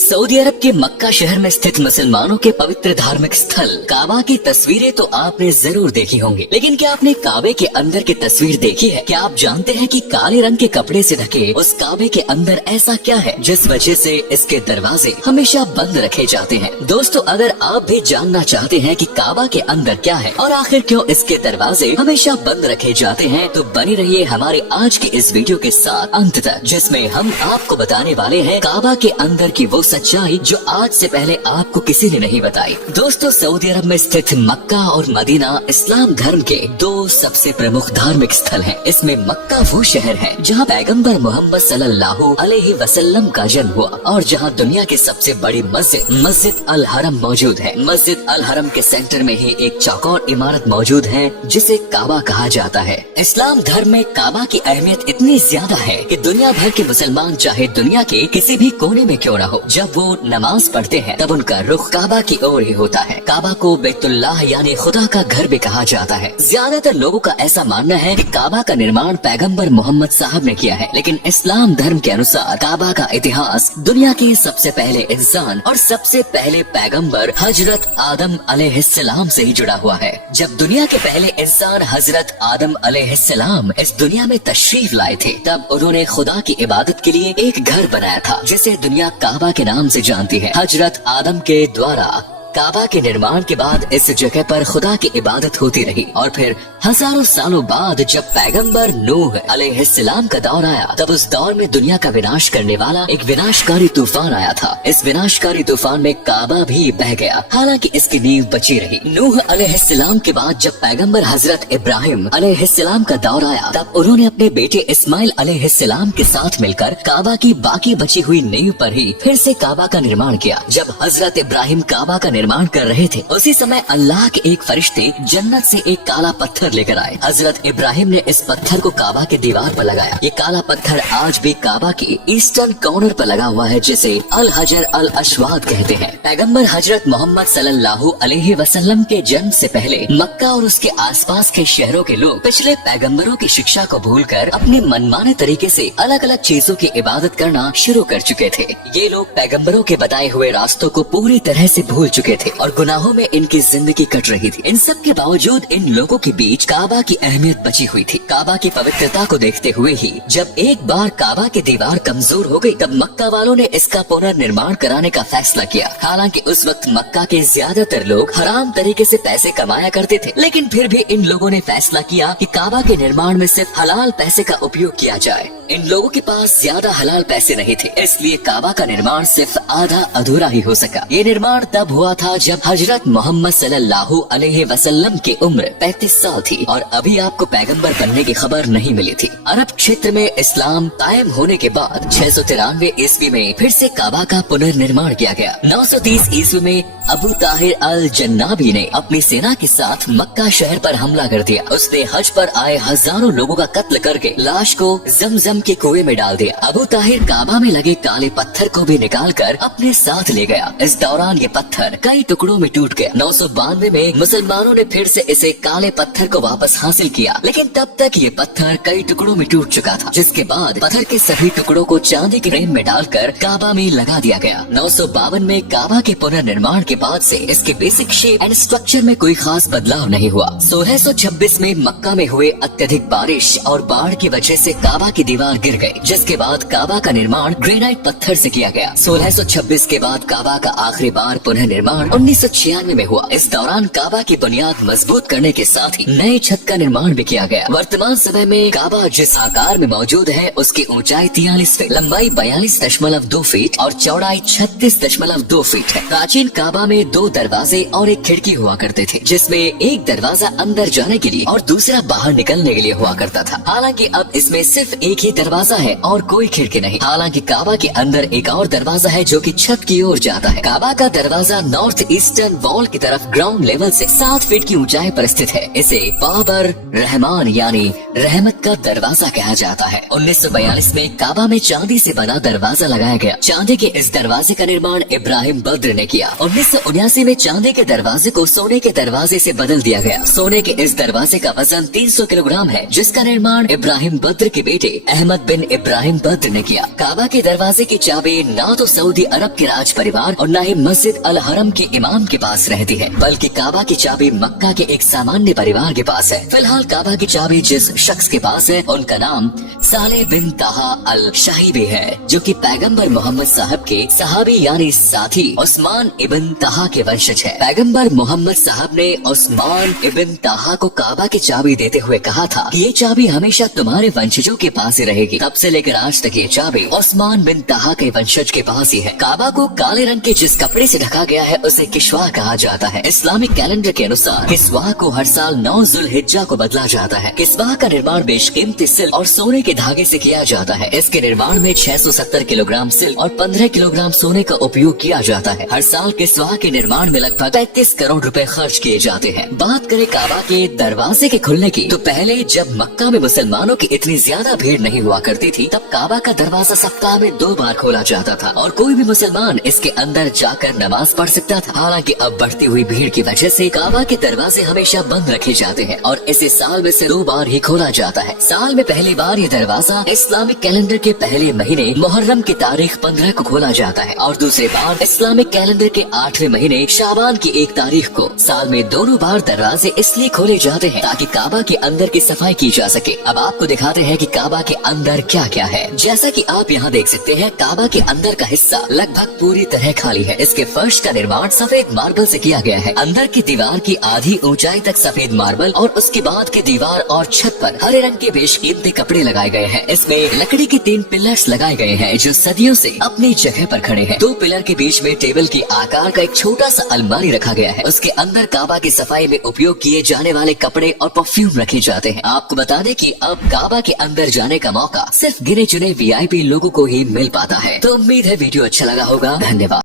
Saudi अरब के मक्का शहर में स्थित मुसलमानों के पवित्र धार्मिक स्थल काबा की तस्वीरें तो आपने जरूर देखी होंगी, लेकिन क्या आपने काबे के अंदर की तस्वीर देखी है? क्या आप जानते हैं कि काले रंग के कपड़े से ढके उस काबे के अंदर ऐसा क्या है जिस वजह से इसके दरवाजे हमेशा बंद रखे जाते हैं? दोस्तों, अगर आप भी जानना चाहते हैं कि काबा के अंदर क्या है और आखिर क्यों इसके दरवाजे हमेशा बंद रखे जाते हैं, तो बने रहिए हमारे आज के इस वीडियो के साथ अंत तक, जिसमें हम आपको बताने वाले हैं काबा के अंदर की वो सच्चाई जो आज से पहले आपको किसी ने नहीं बताई। दोस्तों, सऊदी अरब में स्थित मक्का और मदीना इस्लाम धर्म के दो सबसे प्रमुख धार्मिक स्थल हैं। इसमें मक्का वो शहर है जहां पैगंबर मोहम्मद सल्लल्लाहु अलैहि वसल्लम का जन्म हुआ और जहां दुनिया की सबसे बड़ी मस्जिद अल हरम मौजूद है। मस्जिद अल हरम के सेंटर में ही एक चौकोर इमारत मौजूद है जिसे काबा कहा जाता है। इस्लाम धर्म में काबा की अहमियत इतनी ज्यादा है कि दुनिया भर के मुसलमान चाहे दुनिया के किसी भी कोने में क्यों न हो, जब वो नमाज पढ़ते हैं तब उनका रुख काबा की ओर ही होता है। काबा को बैतुल्लाह यानी खुदा का घर भी कहा जाता है। ज्यादातर लोगों का ऐसा मानना है कि काबा का निर्माण पैगंबर मोहम्मद साहब ने किया है, लेकिन इस्लाम धर्म के अनुसार काबा का इतिहास दुनिया के सबसे पहले इंसान और सबसे पहले पैगंबर हजरत आदम अलैहिस्सलाम से ही जुड़ा हुआ है। जब दुनिया के पहले इंसान हजरत आदम अलैहिस्सलाम इस दुनिया में तशरीफ लाए थे, तब उन्होंने खुदा की इबादत के लिए एक घर बनाया था जिसे दुनिया काबा के नाम से जानती है। हजरत आदम के द्वारा काबा के निर्माण के बाद इस जगह पर खुदा की इबादत होती रही और फिर हजारों सालों बाद जब पैगंबर नूह अलैहिस्सलाम का दौर आया, तब उस दौर में दुनिया का विनाश करने वाला एक विनाशकारी तूफान आया था। इस विनाशकारी तूफान में काबा भी बह गया, हालांकि इसकी नींव बची रही। नूह अलैहिस्सलाम के बाद जब पैगंबर हजरत इब्राहिम अलैहिस्सलाम का दौर आया, तब उन्होंने अपने बेटे इस्माइल अलैहिस्सलाम के साथ मिलकर काबा की बाकी बची हुई नींव पर ही फिर से काबा का निर्माण किया। जब हजरत इब्राहिम काबा का निर्माण कर रहे थे, उसी समय अल्लाह के एक फरिश्ते जन्नत से एक काला पत्थर लेकर आए। हजरत इब्राहिम ने इस पत्थर को काबा के दीवार पर लगाया। ये काला पत्थर आज भी काबा के ईस्टर्न कॉर्नर पर लगा हुआ है, जिसे अल हजर अल अशवाद कहते हैं। पैगंबर हजरत मोहम्मद सल्लल्लाहु अलैहि वसल्लम के जन्म से पहले मक्का और उसके आसपास के शहरों के लोग पिछले पैगंबरों की शिक्षा को भूलकर अपने मनमाने तरीके से अलग अलग चीजों की इबादत करना शुरू कर चुके थे। ये लोग पैगंबरों के बताए हुए रास्तों को पूरी तरह से भूल चुके थे और गुनाहों में इनकी जिंदगी कट रही थी। इन सब के बावजूद इन लोगों के बीच काबा की अहमियत बची हुई थी। काबा की पवित्रता को देखते हुए ही जब एक बार काबा की दीवार कमजोर हो गई, तब मक्का वालों ने इसका पुनर्निर्माण कराने का फैसला किया। हालांकि उस वक्त मक्का के ज्यादातर लोग हराम तरीके से पैसे कमाया करते थे, लेकिन फिर भी इन लोगों ने फैसला किया कि काबा के निर्माण में सिर्फ हलाल पैसे का उपयोग किया जाए। इन लोगों के पास ज्यादा हलाल पैसे नहीं थे, इसलिए काबा का निर्माण सिर्फ आधा अधूरा ही हो सका। ये निर्माण तब हुआ था जब हजरत मोहम्मद सल्लल्लाहु अलैहि वसल्लम की उम्र 35 साल थी और अभी आपको पैगंबर बनने की खबर नहीं मिली थी। अरब क्षेत्र में इस्लाम कायम होने के बाद 693 ईस्वी में फिर से काबा का पुनर्निर्माण किया गया। 930 ईस्वी में अबू ताहिर अल जन्नाबी ने अपनी सेना के साथ मक्का शहर पर हमला कर दिया। उसने हज पर आए हजारों लोगों का कत्ल करके लाश को जमजम के कुएं में डाल दिया। अबू ताहिर काबा में लगे काले पत्थर को भी निकाल कर अपने साथ ले गया। इस दौरान ये पत्थर कई टुकड़ों में टूट गया। 992 में मुसलमानों ने फिर से इसे काले पत्थर को वापस हासिल किया, लेकिन तब तक ये पत्थर कई टुकड़ों में टूट चुका था, जिसके बाद पत्थर के सभी टुकड़ों को चांदी के फ्रेम में डालकर काबा में लगा दिया गया। 952 में काबा के पुनर्निर्माण के बाद से इसके बेसिक शेप एंड स्ट्रक्चर में कोई खास बदलाव नहीं हुआ। 1626 में मक्का में हुए अत्यधिक बारिश और बाढ़ की वजह से काबा की दीवार गिर गई, जिसके बाद काबा का निर्माण ग्रेनाइट पत्थर से किया गया। 1626 के बाद काबा का आखिरी बार पुनर्निर्माण 1996 में हुआ। इस दौरान काबा की बुनियाद मजबूत करने के साथ ही नए छत का निर्माण भी किया गया। वर्तमान समय में काबा जिस आकार में मौजूद है, उसकी ऊंचाई 43 फीट, लंबाई 42.2 फीट और चौड़ाई 36.2 फीट है। प्राचीन काबा में 2 दरवाजे और एक खिड़की हुआ करते थे, जिसमें एक दरवाजा अंदर जाने के लिए और दूसरा बाहर निकलने के लिए हुआ करता था। हालांकि अब इसमें सिर्फ एक ही दरवाजा है और कोई खिड़की नहीं। हालांकि काबा के अंदर एक और दरवाजा है जो कि छत की ओर जाता है। काबा का दरवाजा नॉर्थ ईस्टर्न वॉल की तरफ ग्राउंड लेवल से 7 फीट की ऊंचाई पर स्थित है। इसे बाबर रहमान यानी रहमत का दरवाजा कहा जाता है। 1942 में काबा में चांदी से बना दरवाजा लगाया गया। चांदी के इस दरवाजे का निर्माण इब्राहिम बद्र ने किया। 1979 में चांदी के दरवाजे को सोने के दरवाजे से बदल दिया गया। सोने के इस दरवाजे का वजन 300 किलोग्राम है, जिसका निर्माण इब्राहिम बद्र के बेटे अहमद बिन इब्राहिम बद्र ने किया। काबा के दरवाजे की चाबी ना तो सऊदी अरब के राज परिवार और न ही मस्जिद अल हरम के इमाम के पास रहती है, बल्कि काबा की चाबी मक्का के एक सामान्य परिवार के पास है। फिलहाल काबा की चाबी जिस शख्स के पास है उनका नाम सालेह बिन ताहा अल शाहिबी है, जो कि पैगंबर मोहम्मद साहब के सहाबी यानी साथी उस्मान इब्न ताहा के वंशज है। पैगंबर मोहम्मद साहब ने उस्मान इब्न ताहा को काबा की चाबी देते हुए कहा था कि ये चाबी हमेशा तुम्हारे वंशजों के पास ही रहेगी। तब से लेकर आज तक ये चाबी उस्मान बिन ताहा के वंशज के पास ही है। काबा को काले रंग के जिस कपड़े से ढका गया है उसे किश्वा कहा जाता है। इस्लामिक कैलेंडर के अनुसार किस्वा को हर साल 9 जुल्हिज्जा को बदला जाता है। किस्वा का निर्माण बेशकीमती सिल्क और सोने के धागे से किया जाता है। इसके निर्माण में 670 किलोग्राम सिल्क और 15 किलोग्राम सोने का उपयोग किया जाता है। हर साल किस्वा के निर्माण में लगभग 35 करोड़ रुपए खर्च किए जाते हैं। बात करें काबा के दरवाजे के खुलने की, तो पहले जब मक्का में मुसलमानों की इतनी ज्यादा भीड़ नहीं हुआ करती थी, तब काबा का दरवाजा सप्ताह में 2 बार खोला जाता था और कोई भी मुसलमान इसके अंदर जाकर नमाज पढ़ सकता था। हालांकि अब बढ़ती हुई भीड़ की वजह से काबा के दरवाजे हमेशा बंद रखे जाते हैं और इसे साल में से 2 बार ही खोला जाता है। साल में पहली बार ये दरवाजा इस्लामिक कैलेंडर के पहले महीने मुहर्रम की तारीख 15 को खोला जाता है और दूसरी बार इस्लामिक कैलेंडर के 8वें महीने शाबान की 1 तारीख को। साल में दोनों बार दरवाजे इसलिए खोले जाते हैं ताकि काबा के अंदर की सफाई की जा सके। अब आपको दिखाते हैं कि काबा के अंदर क्या क्या है। जैसा कि आप यहाँ देख सकते हैं, काबा के अंदर का हिस्सा लगभग पूरी तरह खाली है। इसके फर्श का निर्माण सफेद मार्बल से किया गया है। अंदर की दीवार की आधी ऊंचाई तक सफेद मार्बल और उसके बाद की दीवार और छत पर हरे रंग के बेशकीमती कपड़े लगाए गए हैं। इसमें लकड़ी के 3 पिलर्स लगाए गए हैं जो सदियों से अपनी जगह पर खड़े हैं। 2 पिलर के बीच में टेबल के आकार का एक छोटा सा अलमारी रखा गया है। उसके अंदर काबा की सफाई में उपयोग किए जाने वाले कपड़े और परफ्यूम रखे जाते हैं। आपको बता दें कि अब काबा के अंदर जाने का मौका सिर्फ गिने चुने VIP लोगों को ही मिल पाता है। तो उम्मीद है वीडियो अच्छा लगा होगा। धन्यवाद।